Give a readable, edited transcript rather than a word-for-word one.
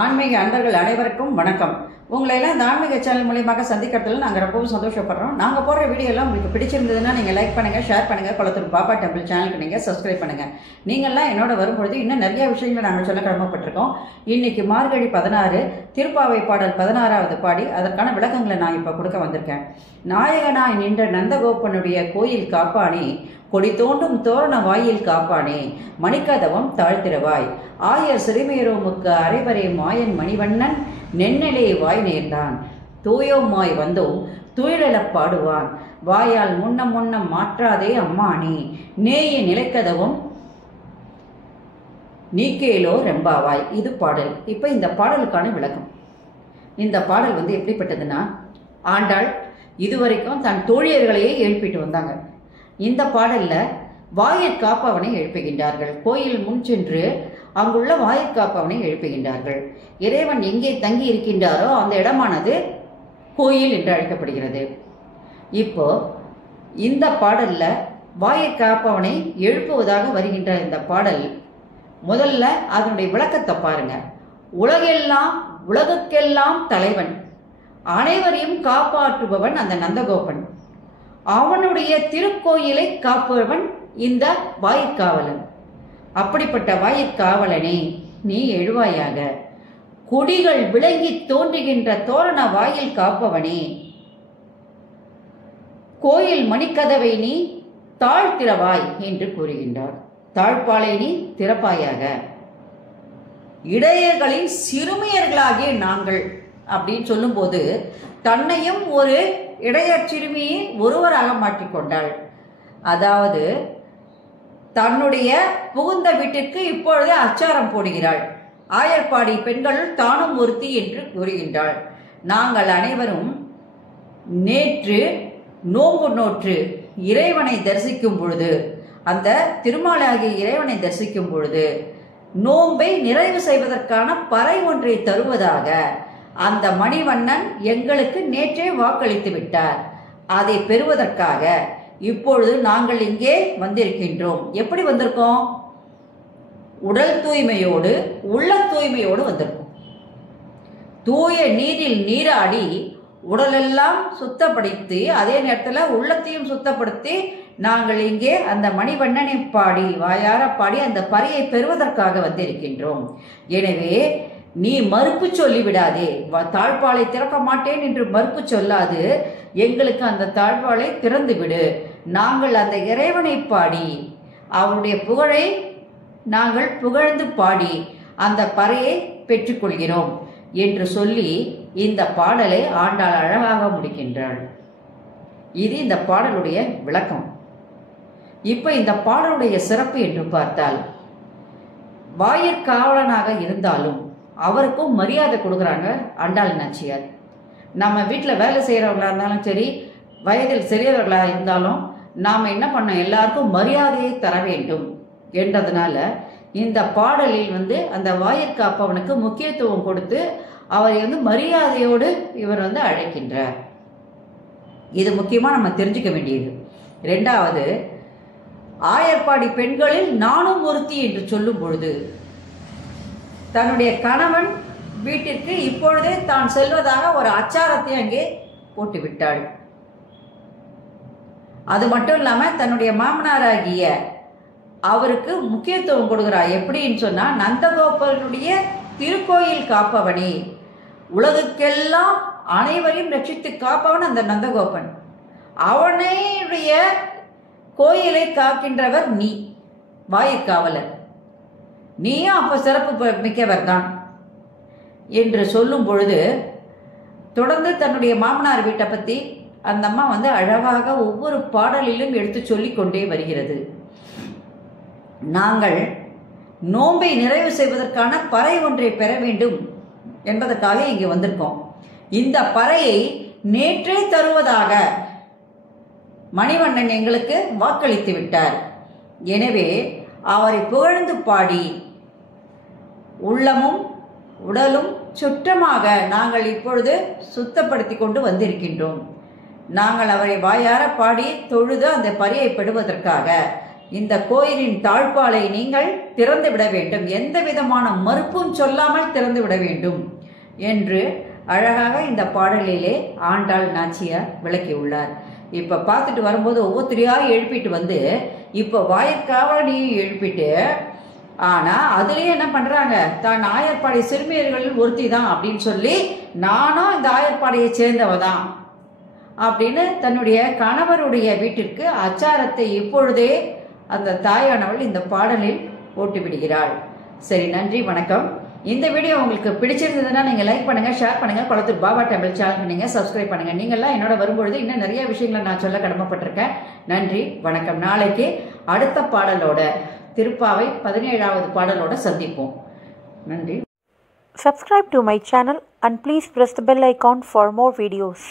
ஆன்மீக அன்பர்கள் அனைவருக்கும் வணக்கம். உங்களை எல்லாம் இந்த ஆன்மீக சேனல் மூலியமாக சந்திக்கிறதுல நாங்கள் ரொம்பவும் சந்தோஷப்படுறோம். நாங்கள் போடுற வீடியோ எல்லாம் உங்களுக்கு பிடிச்சிருந்ததுன்னா நீங்கள் லைக் பண்ணுங்கள், ஷேர் பண்ணுங்கள். குளத்தூர் பாப்பா டெம்பிள் சேனலுக்கு நீங்கள் சப்ஸ்கிரைப் பண்ணுங்கள். நீங்கள்லாம் என்னோட வரும்பொழுது இன்னும் நிறைய விஷயங்களை நாங்கள் சொல்ல கடமைப்பட்டிருக்கோம். இன்னைக்கு மார்கழி 16 திருப்பாவை பாடல் 16வது பாடி அதற்கான விளக்கங்களை நான் இப்போ கொடுக்க வந்திருக்கேன். நாயகனாய் நின்ற நந்தகோபனுடைய கோயில் காப்பானே, கொடி தோண்டும் தோரண வாயில் காப்பானே, மணிக்கதவம் தாழ்த்திரவாய், ஆயர் சிறுமேரோமுக்கு அரைவரை மாயன் மணிவண்ணன் நென்னலே வாய் நேர்ந்தான், தூயோமாய் வந்தோம் துயிலெழப் பாடுவான், வாயால் முன்னம் முன்னம் மாற்றாதே அம்மானே, நேய நிலைக்கதவும் நீக்கேலோ ரெம்பாவாய். இது பாடல். இப்போ இந்த பாடலுக்கான விளக்கம். இந்த பாடல் எப்படிப்பட்டதுன்னா, ஆண்டாள் இதுவரைக்கும் தன் தோழியர்களையே எழுப்பிட்டு வந்தாங்க. இந்த பாடல்ல வாயிற்காப்பவனை எழுப்புகின்றார்கள். கோயில் முன் சென்று அங்குள்ள வாயிற்காப்பவனை எழுப்புகின்றார்கள். இறைவன் எங்கே தங்கி இருக்கின்றாரோ அந்த இடமானது கோயில் என்று அழைக்கப்படுகிறது. இப்போ இந்த பாடல்ல வாயிற்காப்பவனை எழுப்புவதாக வருகின்ற இந்த பாடல், முதல்ல அதனுடைய விளக்கத்தை பாருங்க. உலகுக்கெல்லாம் தலைவன், அனைவரையும் காப்பாற்றுபவன் அந்த நந்தகோபன். அவனுடைய திருக்கோயிலை காப்பவன் இந்த வாயிற்காவலன். அப்படிப்பட்ட வாயிற்காவலனே, நீ எழுவாயாக. கொடிகள் விளங்கி தோன்றுகின்ற தோரண வாயில் காப்பவனே, கோயில் மணிக்கதவை நீ தாழ்த்திரவாய் என்று கூறுகின்றார். தாழ்பாலை நீ திறப்பாயாக. இடையர்களின் சிறுமியர்களாகிய நாங்கள் அப்படின்னு சொல்லும் போது தன்னையும் ஒரு இடையர் சிறுமியை ஒருவராக மாற்றிக்கொண்டாள். அதாவது தன்னுடைய புகுந்த வீட்டிற்கு இப்பொழுதே அச்சாரம் போடுகிறாள். ஆயர்பாடி பெண்கள் தானும் ஒருத்தி என்று கூறுகின்றாள். நாங்கள் அனைவரும் நேற்று நோன்பு நோற்று இறைவனை தரிசிக்கும் பொழுது, அந்த திருமாலாகிய இறைவனை தரிசிக்கும் பொழுது நோன்பை நிறைவு செய்வதற்கான பறை ஒன்றை தருவதாக அந்த மணிவண்ணன் எங்களுக்கு நேற்றே வாக்களித்து விட்டார். அதை பெறுவதற்காக இப்பொழுது நாங்கள் இங்கே வந்திருக்கின்றோம். எப்படி வந்திருக்கோம்? உடல் தூய்மையோடு உள்ள தூய்மையோடு வந்திருக்கோம். தூய நீரில் நீராடி உடலெல்லாம் சுத்தப்படுத்தி அதே நேரத்தில் உள்ளத்தையும் சுத்தப்படுத்தி நாங்கள் இங்கே அந்த மணிவண்ணனை பாடி வாயார பாடி அந்த பறையை பெறுவதற்காக வந்திருக்கின்றோம். எனவே நீ மறுப்பு சொல்லிவிடாதே. தாழ்பாலை திறக்க மாட்டேன் என்று மறுப்பு சொல்லாது எங்களுக்கு அந்த தாழ்பாலை திறந்து விடு. நாங்கள் அந்த இறைவனை பாடி அவருடைய புகழை நாங்கள் புகழ்ந்து பாடி அந்த பறையை பெற்றுக்கொள்கிறோம் என்று சொல்லி இந்த பாடலை ஆண்டாள் அழகாக முடிக்கின்றாள். இது இந்த பாடலுடைய விளக்கம். இப்ப இந்த பாடலுடைய சிறப்பு என்று பார்த்தால், வாயிற்காவலனாக இருந்தாலும் அவருக்கும் மரியாதை கொடுக்குறாங்க ஆண்டாள் நாச்சியார். நம்ம வீட்டில் வேலை செய்கிறவர்களாக இருந்தாலும் சரி, வயதில் சிறியவர்களாக இருந்தாலும் நாம் என்ன பண்ணோம், எல்லாருக்கும் மரியாதையை தர வேண்டும் என்றதுனால இந்த பாடலில் அந்த வாயிற்காப்பவனுக்கு முக்கியத்துவம் கொடுத்து அவரை மரியாதையோடு இவர் அழைக்கின்றார். இது முக்கியமாக நம்ம தெரிஞ்சுக்க வேண்டியது. ரெண்டாவது, ஆயர்பாடி பெண்களில் நானும் ஒருத்தி என்று சொல்லும் பொழுது தன்னுடைய கணவன் வீட்டிற்கு இப்பொழுதே தான் செல்வதாக ஒரு அச்சாரத்தை அங்கே போட்டு விட்டாள். அது மட்டும் இல்லாம தன்னுடைய மாமனாராகிய அவருக்கு முக்கியத்துவம் கொடுக்கிறார். எப்படின்னு சொன்னா, நந்தகோபனுடைய திருக்கோயில் காப்பவனே, உலகுக்கெல்லாம் அனைவரையும் ரட்சித்து காப்பவன் அந்த நந்தகோபன். அவனுடைய கோயிலை காக்கின்றவர் நீ, வாயிற்காவலர். நீயும் அப்ப சிறப்பு மிக்கவர் தான் என்று சொல்லும் பொழுது தொடர்ந்து தன்னுடைய மாமனார் வீட்டை பத்தி அந்த அம்மா அழகாக ஒவ்வொரு பாடலிலும் எடுத்து சொல்லிக் கொண்டே வருகிறது. நாங்கள் நோன்பை நிறைவு செய்வதற்கான பறை ஒன்றை பெற வேண்டும் என்பதற்காக இங்கே வந்திருக்கோம். இந்த பறையை நேற்றே தருவதாக மணிவண்ணன் எங்களுக்கு வாக்களித்து விட்டார். எனவே அவரை புகழ்ந்து பாடி உள்ளமும் உடலும் சுற்றமாக நாங்கள் இப்பொழுது சுத்தப்படுத்தி கொண்டு வந்திருக்கின்றோம். நாங்கள் அவரை வாயார பாடி தொழுது அந்த பறையை பெறுவதற்காக இந்த கோயிலின் தாழ்பாலை நீங்கள் திறந்து விட வேண்டும், எந்த விதமான மறுப்பும் சொல்லாமல் திறந்து விட வேண்டும் என்று அழகாக இந்த பாடலிலே ஆண்டாள் நாச்சியார் விளக்கியுள்ளார். இப்போ பார்த்துட்டு வரும்போது ஒவ்வொருத்தரையாக எழுப்பிட்டு வந்து இப்போ வாயிற்காவலனையும் எழுப்பிட்டு, ஆனால் அதுலேயே என்ன பண்ணுறாங்க, தான் ஆயர்பாடி சிறுமியர்களில் ஒருத்தி தான் அப்படின்னு சொல்லி நானும் இந்த ஆயர்பாடியை சேர்ந்தவ தான் அப்படின்னு தன்னுடைய கணவருடைய வீட்டிற்கு அச்சாரத்தை இப்பொழுதே அந்த தாயானவள் இந்த பாடலில் போட்டு விடுகிறாள். சரி, நன்றி, வணக்கம். இந்த வீடியோ உங்களுக்கு பிடிச்சிருந்ததுன்னா நீங்கள் லைக் பண்ணுங்கள், ஷேர் பண்ணுங்கள், குளத்தூர் பாபா டெம்பிள் சேனலுக்கு நீங்கள் சப்ஸ்கிரைப் பண்ணுங்கள். நீங்கள்லாம் என்னோட வரும்பொழுது இன்னும் நிறைய விஷயங்களை நான் சொல்ல கடமைப்பட்டிருக்கேன். நன்றி, வணக்கம். நாளைக்கு அடுத்த பாடலோட திருப்பாவை 17வது பாடலோட சந்திப்போம். நன்றி. Subscribe to my channel and please press the bell icon for more videos.